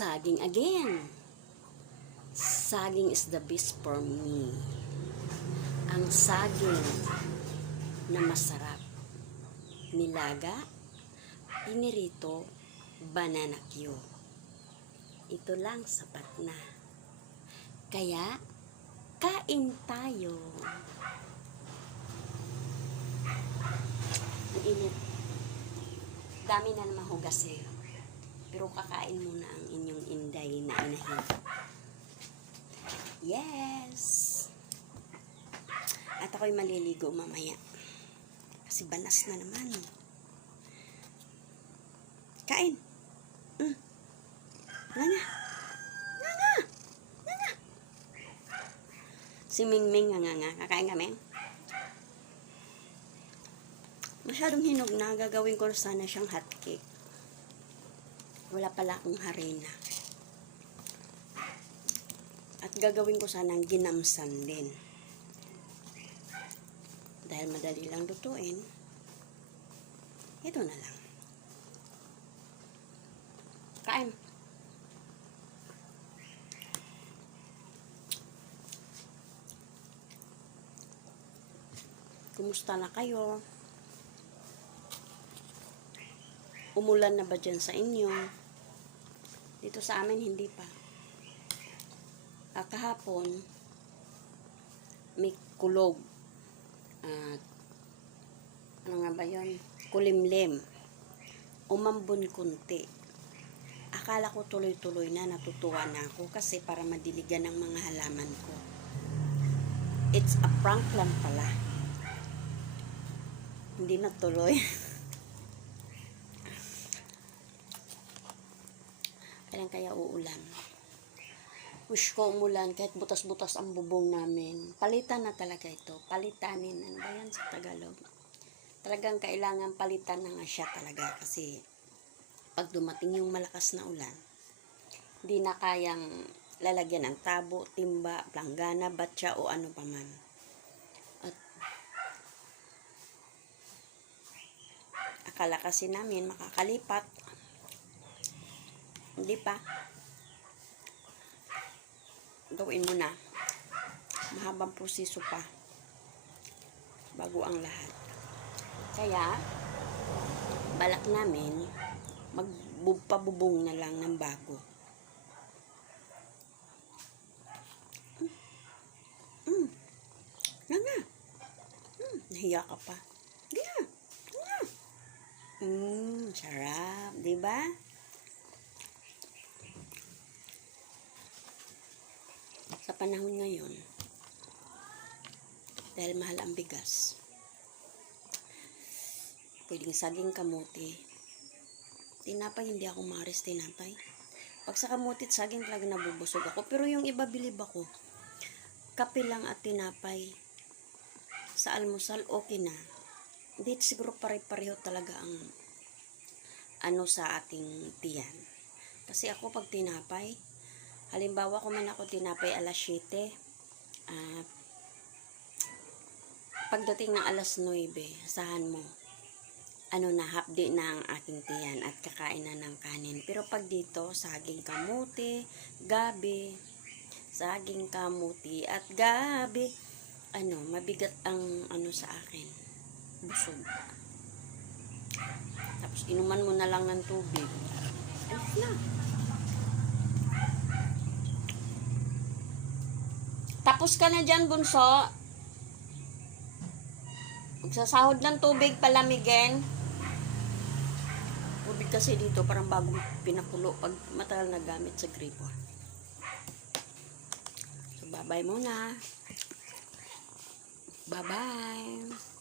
Saging again. Saging is the best for me. Ang saging na masarap. Nilaga, pinirito, banana Q. Ito lang sapat na. Kaya, kain tayo. Ang init. Dami na naman hugas eh. Pero kakain muna ang inyong inday na inahin. Yes! At ako'y maliligo mamaya. Kasi banas na naman. Kain! Nga. Si Mingming nga. Kakain kami. Masyadong hinog na. Gagawin ko sana siyang hotcake. Wala pala akong harina. At gagawin ko sana ang ginamsan din. Dahil madali lang lutuin, ito na lang. Kain. Kumusta na kayo? Umulan na ba dyan sa inyo? Dito sa amin, hindi pa. Kahapon, may kulog. Ano nga ba yun? Kulimlim. Umambon kunti. Akala ko tuloy-tuloy na, natutuwa na ako kasi para madiligan ang mga halaman ko. It's a prank lang pala. Hindi natuloy. Kaya uulan. Wish ko umulan kahit butas-butas ang bubong namin. Palitan na talaga ito. Palitanin. Ano ba yan sa Tagalog? Talagang kailangan palitan na nga siya talaga kasi pag dumating yung malakas na ulan, hindi na kayang lalagyan ng tabo, timba, planggana, batya o ano pa man. At akala kasi namin makakalipat. Hindi pa. Gawin mo na. Mahabang proseso pa. Bago ang lahat. Kaya, balak namin, magpabubong na lang ng bago. Nga. Nahiya ka pa. Nga. Sarap. Diba? Sa panahon ngayon, dahil mahal ang bigas, pwedeng saging kamote. Tinapay, hindi ako maris tinapay. Pag sa kamote at saging talaga nabubusog ako. Pero yung iba bilib ako. Kape lang at tinapay. Sa almusal, okay na. Hindi siguro pare-pareho talaga ang ano sa ating tiyan. Kasi ako pag tinapay, halimbawa kung man ako tinapay alas 7, pagdating ng alas 9, sahan mo, hapdi na ang aking tiyan at kakain na ng kanin. Pero pag dito, saging kamuti, gabi, saging kamuti at gabi, mabigat ang sa akin. Busog. Tapos inuman mo na lang ng tubig. Ayos na. Tapos ka na dyan, bunso. Magsasahod ng tubig, palamigin. Tubig kasi dito, parang bagong pinakulo pag matagal na gamit sa gripo. So, bye-bye muna. Bye-bye.